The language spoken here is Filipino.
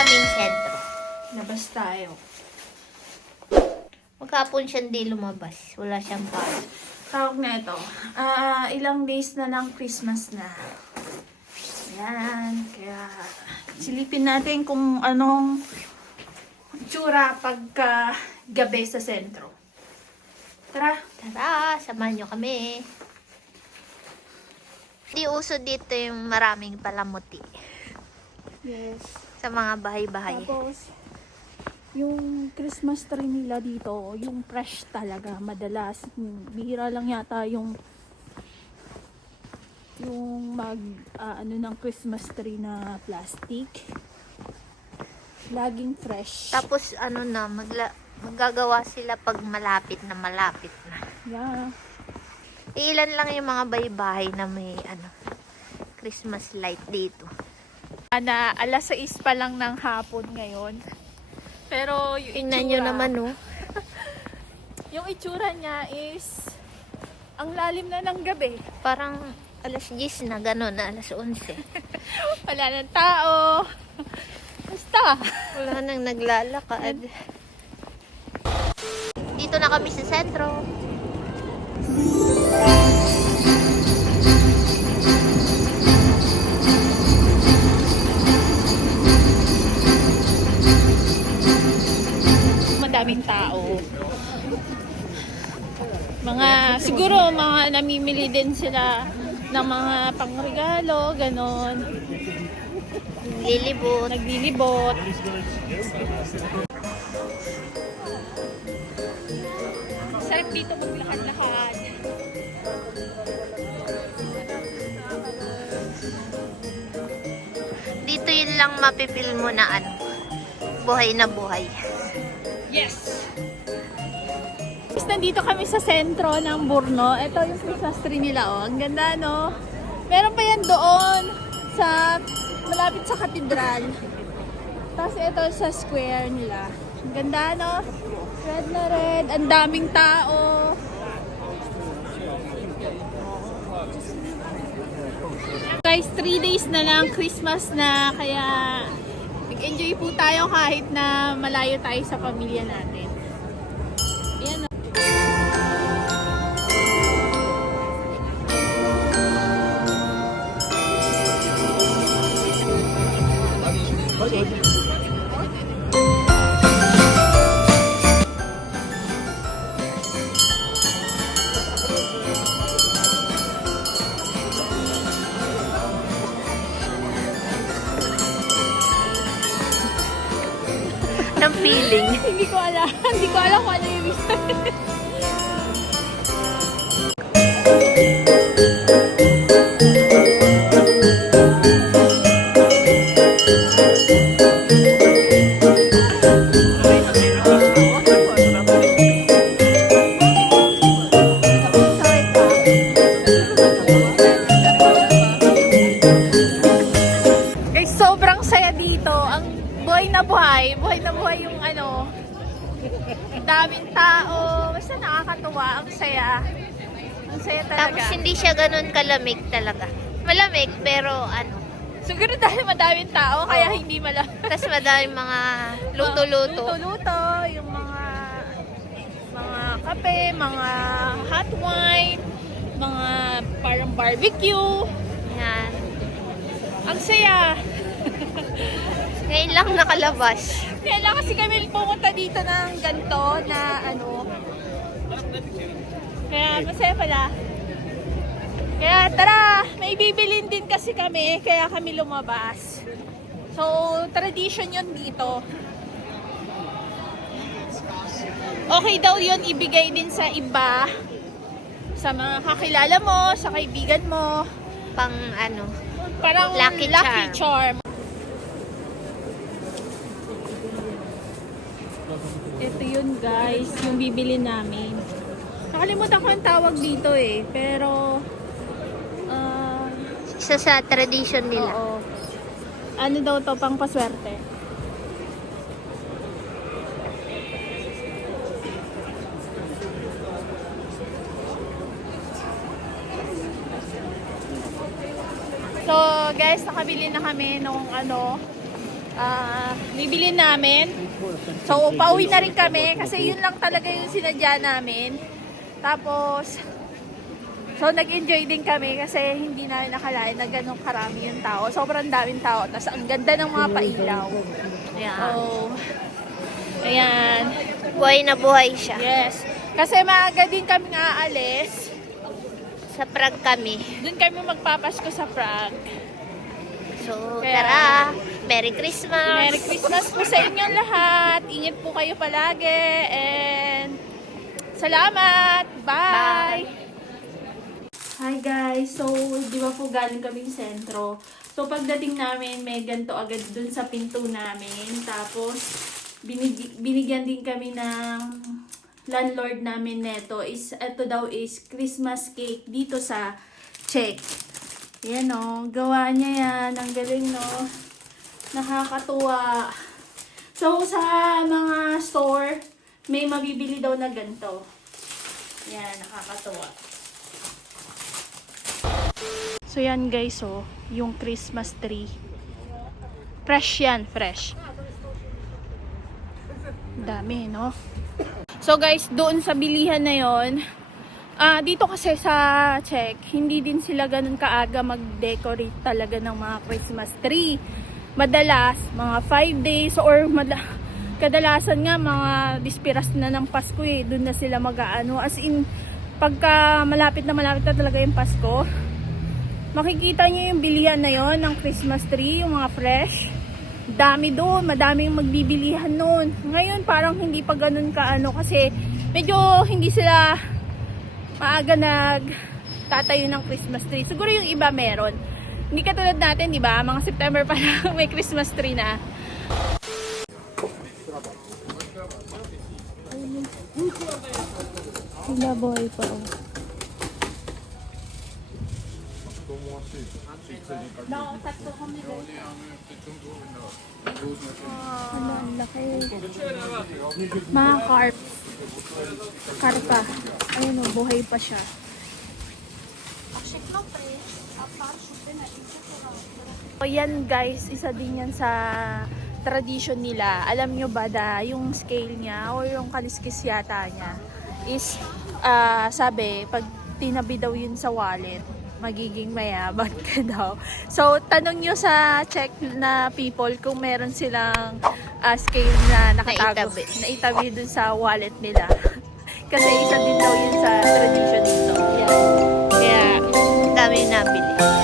kaming sentro. Labas tayo. Maghapon siya hindi lumabas. Wala siyang pasok. Tawag na ito. Ilang days na ng Christmas na. Ayan. Kaya silipin natin kung anong tsura pagka gabi sa sentro. Tara. Tara, samahan nyo kami. Di uso dito yung maraming palamuti Yes. sa mga bahay-bahay. Tapos, yung Christmas tree nila dito, yung fresh talaga, madalas. Bihira lang yata yung ano ng Christmas tree na plastic. Laging fresh. Tapos ano na, maggagawa sila pag malapit na. Yeah. Ilan lang yung mga bahay-bahay na may Christmas light dito. Alas 6 pa lang ng hapon ngayon. Pero yung Tingnan nyo naman, oh. yung itsura niya is ang lalim na ng gabi. Parang alas 10 na, gano'n, na alas 11. Wala ng tao. Basta. Wala nang naglalakad. Dito na kami sa sentro. Madaming tao. Siguro mga namimili din sila ng mga pangregalo, ganon. Naglilibot. Sarap dito maglakad-lakad. Dito yun lang mapipil mo na buhay na buhay. Yes! Nandito kami sa sentro ng Borno. Ito yung Christmas tree nila, oh. Ang ganda, no? Meron pa yan doon malapit sa katedral. Tapos ito sa square nila. Ang ganda, no? Red na red. Ang daming tao. Guys, 3 days na lang Christmas na. Kaya nag-enjoy po tayo kahit na malayo tayo sa pamilya natin. Ayan, no? Ng feeling. Hindi ko alam. Hindi ko alam kung ano yung ibig. Guys, sobrang saya dito. Ang buhay na buhay yung daming tao. Basta nakakatuwa. Ang saya. Ang saya talaga. Tapos hindi siya ganun kalamig talaga. Malamig, pero Siguro dahil madaming tao, kaya hindi malamig. Tapos madaming mga luto-luto. Luto-luto, yung mga kape, mga hot wine, mga parang barbecue. Yan. Ang saya. Ngayon lang nakalabas. Kaya lang kasi kami pumunta dito ng ganito na Kaya masaya pala. Kaya tara, may bibilin din kasi kami, kaya kami lumabas. So, tradition yun dito. Okay daw yun ibigay din sa iba, sa mga kakilala mo, sa kaibigan mo. Pang Parang Lucky charm. Ito yun guys, yung bibili namin. Nakalimutan ko ang tawag dito eh, pero isa sa tradition nila. oo. Ano daw to, pang paswerte? So guys, nakabili na kami nung bibili namin. So, pauwi na rin kami kasi yun lang talaga yung sinadya namin. Tapos, so nag-enjoy din kami kasi hindi namin nakalain na ganun karami yung tao. Sobrang daming tao. Tapos ang ganda ng mga pailaw. Ayan. Oh, ayan. Buhay na buhay siya. Yes. Kasi maaga din kami aalis. Sa Prague kami. Doon kami magpapasko sa Prague. So, Kaya- tara. Merry Christmas. Merry Christmas po sa inyong lahat. Ingat po kayo palagi. And salamat. Bye. Hi guys. So, di ba po galing kaming sentro. So, pagdating namin, may ganito agad dun sa pinto namin. Tapos, binigyan din kami ng landlord namin neto. Ito daw is Christmas cake dito sa Czech. Yan o, gawa niya yan. Ang galing no. Nakakatuwa. So, sa mga store, may mabibili daw na ganito. Yan, nakakatuwa. So, yan guys, oh, yung Christmas tree. Fresh yan, fresh. Dami, no? So guys, doon sa bilihan na yon, dito kasi sa Czech, hindi din sila ganun kaaga mag-decorate talaga ng mga Christmas tree. Madalas, mga 5 days or kadalasan nga mga dispiras na ng Pasko eh. Doon na sila mag-aano. As in, pagka malapit na talaga yung Pasko, makikita nyo yung bilihan na yon ng Christmas tree, yung mga fresh. Dami doon, madaming magbibilihan noon. Ngayon parang hindi pa ganun kaano kasi medyo hindi sila maaga nagtatayo ng Christmas tree. Siguro yung iba meron. Hindi katulad natin, di ba? Mga September pa lang may Christmas tree na. Sila boy pa. Tatlo kami guys. Ano, ang laki. Mga carp. Karpa. Ayun o, buhay pa siya. So yan guys, isa din yan sa tradition nila. Alam nyo ba yung scale niya o yung kaliskis yata niya is, sabi, pag tinabi daw yun sa wallet, magiging mayaman ka daw. So, tanong nyo sa Czech na people kung meron silang scale na nakatago, naitabi dun sa wallet nila. Kasi isa din daw yun sa tradition dito. Yan. Kaya, dami nabili.